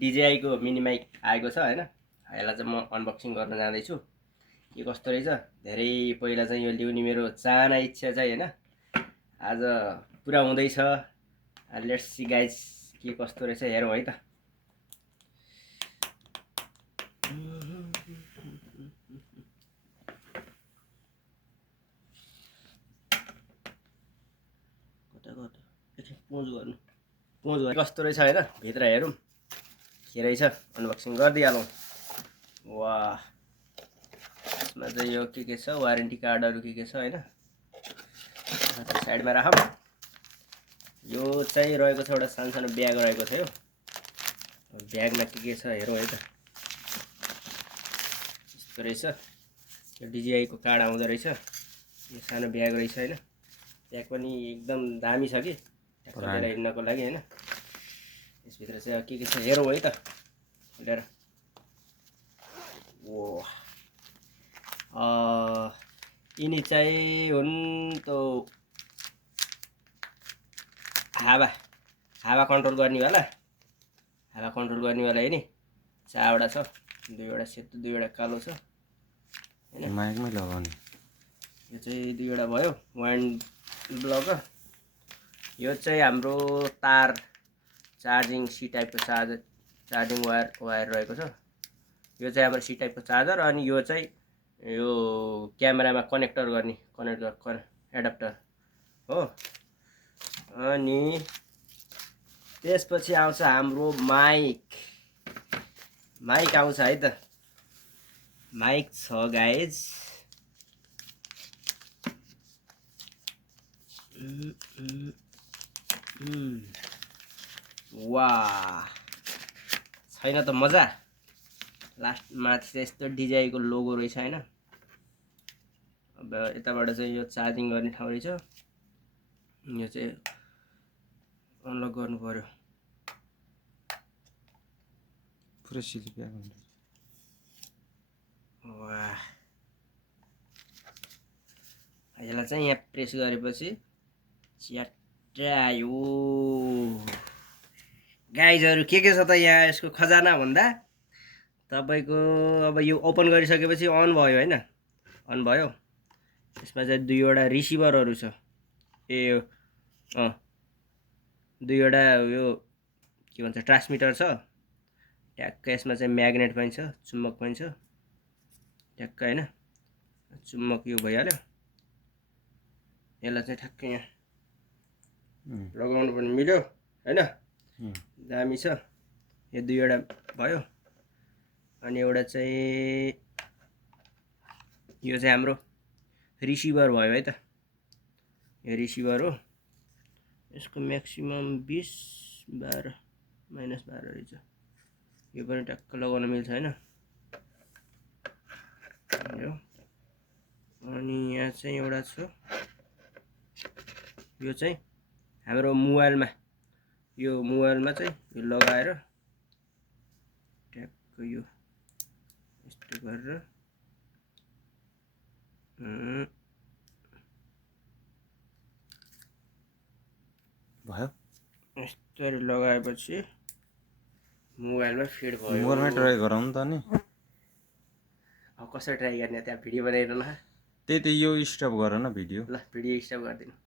DJI को mini mic आएको छ हैन। यसलाई चाहिँ म अनबक्सिङ गर्न जाँदैछु। के कस्तो रहेछ? धेरै पहिला चाहिँ यो ल्याउने मेरो चाहना इच्छा चाहिँ हैन आज पुरा हुँदैछ। लेट्स सी गाइज के कस्तो रहेछ हेरौँ है त। पोज गर्नु कस्तो रहेछ हैन भित्र हेरौँ के रहेछ अनबक्सिङ गरिदिइहालौँ। वाह यसमा चाहिँ यो के छ वारेन्टी कार्डहरु के छ हैन साइडमा राखौँ। यो चाहिँ रहेको छ एउटा सानो ब्याग रहेको छ। यो ब्यागमा के छ हेरौँ है त। यस्तो रहेछ यो DJI को कार्ड आउँदो रहेछ। यो सानो ब्याग रहेछ हैन। ब्याग पनि एकदम दामी छ कि ट्याक्क हिँड्नको लागि हैन। यसभित्र चाहिँ के छ हेरौँ है त खोलेर। ओ यिनी चाहिँ हुन् त हावा कन्ट्रोल गर्नेवाला हेर्ने चारवटा छ। दुईवटा सेतो दुईवटा कालो छ हैन। माइकमै लगाउने यो चाहिँ दुईवटा भयो। वान ब्लकर यो चाहिँ हाम्रो तार चार्जिङ सी टाइपको चार्जिङ वायर रहेको छ। यो चाहिँ हाम्रो सी टाइपको चार्जर अनि यो चाहिँ यो क्यामेरामा कनेक्टर गर्ने एडाप्टर हो। अनि त्यसपछि आउँछ हाम्रो माइक आउँछ है त। माइक छ गाइज। वाह छैन त मजा। लास्टमा चाहिँ यस्तो DJI को लोगो रहेछ हैन। अब यताबाट चाहिँ यो चार्जिङ गर्ने ठाउँ रहेछ। यो चाहिँ अनलक गर्नु पर्यो। पुरै सिली ब्याग हुन्छ। वाह यसलाई चाहिँ यहाँ प्रेस गरेपछि च्याट्यायो। गाइजहरु के छ त यहाँ यसको खजाना भन्दा तपाईको अब यो ओपन गरिसकेपछि अन भयो हैन। अन भयो। यसमा चाहिँ दुईवटा रिसिभरहरु छ। दुईवटा यो के भन्छ ट्रान्समिटर छ। ट्याक्क यसमा चाहिँ म्याग्नेट पनि छ चुम्बक पनि छ ट्याक्क हैन। चुम्बक यो भइहाल्यो। यसलाई चाहिँ ठ्याक्क यहाँ लगाउनु पनि मिल्यो हैन। दामी छ। यो दुईवटा भयो। अनि एउटा चाहिँ यो चाहिँ हाम्रो रिसिभर भयो है त। यो रिसिभर हो। यसको म्याक्सिमम 20 12 -12 रहेछ। यो पनि टक्क लगाउन मिल्छ हैन। यो अनि यहाँ चाहिँ एउटा छ। यो चाहिँ हाम्रो मोबाइलमा चाहिँ यो लगाएर ट्याक्क यो यस्तो गरेर भयो। यस्तरी लगाएपछि मोबाइलमा फिट भयो। मोबाइलमै ट्राई गरौँ त नि। अब कसरी ट्राई गर्ने त्यहाँ भिडियो बनाइरहनु। त्यही त यो स्टप गर न भिडियो। ल भिडियो स्टप गरिदिनु।